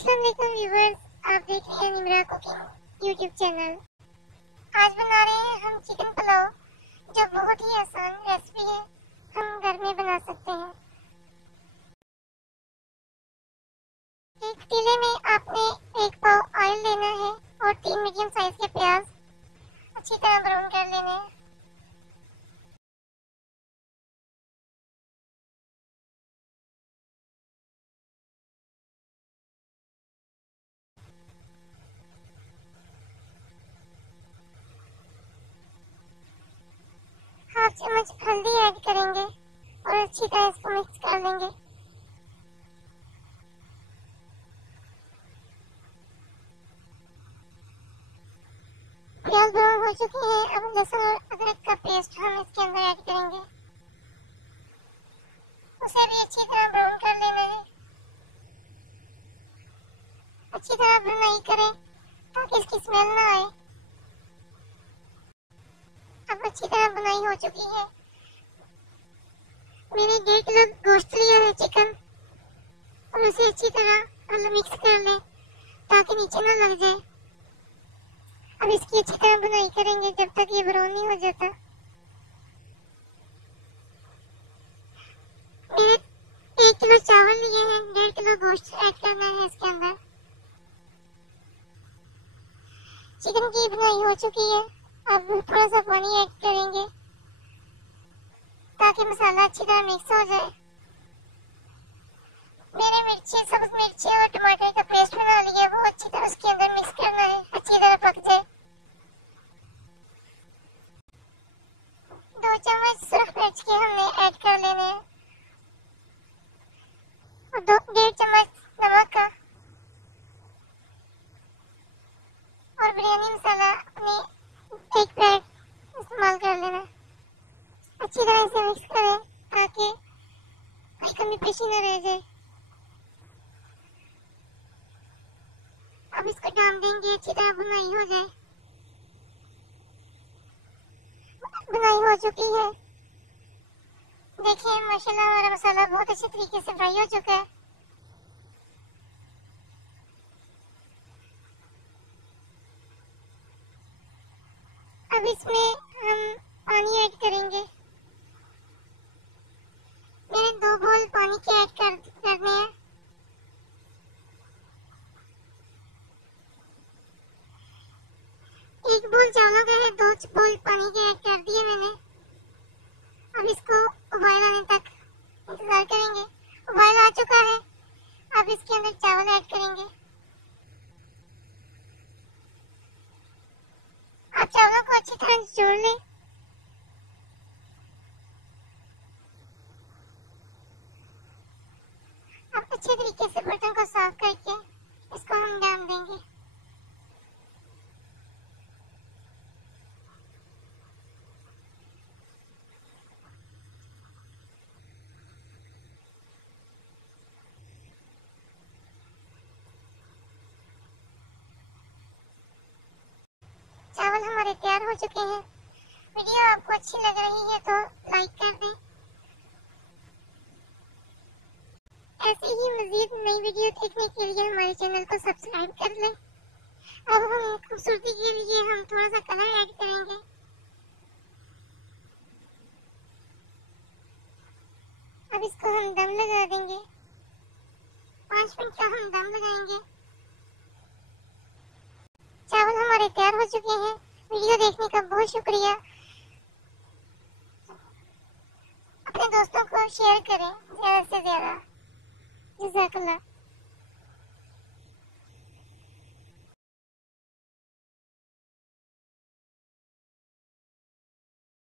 अस्सलाम वालेकुम व्यूअर्स, आप देख रहे हैं निमरा कुकिंग यूट्यूब चैनल। आज बना रहे हैं हम चिकन पुलाव, जो बहुत ही आसान रेसिपी है, हम घर में बना सकते हैं। एक पतीले में आपने 1 पाव ऑयल लेना है और 3 मीडियम साइज के प्याज अच्छी तरह ब्राउन कर लेने हैं। हाफ चम्मच हल्दी ऐड करेंगे और अच्छी तरह इसको मिक्स कर लेंगे। प्याज ब्राउन हो चुके हैं, अब लहसुन और अदरक का पेस्ट हम इसके अंदर ऐड करेंगे। उसे भी अच्छी तरह ब्राउन कर लेना है। अच्छी तरह भुनाई करें ताकि इसकी स्मेल ना आए। अब अच्छी तरह भुनाई हो चुकी है। मैंने 1.5 किलो गोश्त लिया है चिकन, और उसे अच्छी तरह मिक्स कर लें ताकि नीचे ना लग जाए। अब इसकी अच्छी तरह भुनाई करेंगे जब तक ये ब्राउन नहीं हो जाता। मैंने 1 किलो चावल लिए हैं, 1.5 किलो गोश्त ऐड करना है इसके अंदर। चिकन की भुनाई हो चुकी है, अब थोड़ा सा पानी ऐड करेंगे ताकि मसाला अच्छी तरह मिक्स हो जाए। मैंने मिर्ची, सब्ज मिर्ची और टमाटर का पेस्ट बना लिया, वो अच्छी तरह उसके अंदर मिक्स करना है, अच्छी तरह पक जाए। 2 चम्मच सुरख मिर्च के हमने ऐड कर लेने हैं और 1.5 चम्मच नमक का, और बिरयानी मसाला अपने 1 पैकेट इस्तेमाल कर लेना। अच्छी तरह से मिक्स करें ताकि कोई कमी पेशी न रह जाए। अब इसको डाल देंगे, अच्छी तरह भुनाई हो जाए। भुनाई हो चुकी है, देखिए माशाल्लाह हमारा मसाला बहुत अच्छे तरीके से फ्राई हो चुका है। अब इसमें हम पानी ऐड करेंगे। मैंने 2 बोल पानी के ऐड करने हैं। एक बोल चावलों का है, 2 बोल पानी के ऐड कर दिए मैंने। अब इसको उबाल आने तक इंतजार करेंगे। उबाल आ चुका है, अब इसके अंदर चावल ऐड करेंगे। आप चावलों को अच्छी तरह जोड़ लें। अब अच्छे तरीके से बर्तन को साफ करके इसको हम डाल देंगे। चावल हमारे तैयार हो चुके हैं। वीडियो आपको अच्छी लग रही है तो लाइक कर दें। ऐसे ही मजीद नई वीडियो देखने के लिए हमारे चैनल को सब्सक्राइब कर लें। अब हम खूबसूरती के लिए हम थोड़ा सा कलर ऐड करेंगे। अब इसको हम दम लगा देंगे, 5 मिनट का हम दम लगाएंगे। चावल हमारे तैयार हो चुके हैं। वीडियो देखने का बहुत शुक्रिया। अपने दोस्तों को शेयर करें ज़्यादा से ज़्यादा। जज़ाकल्लाह।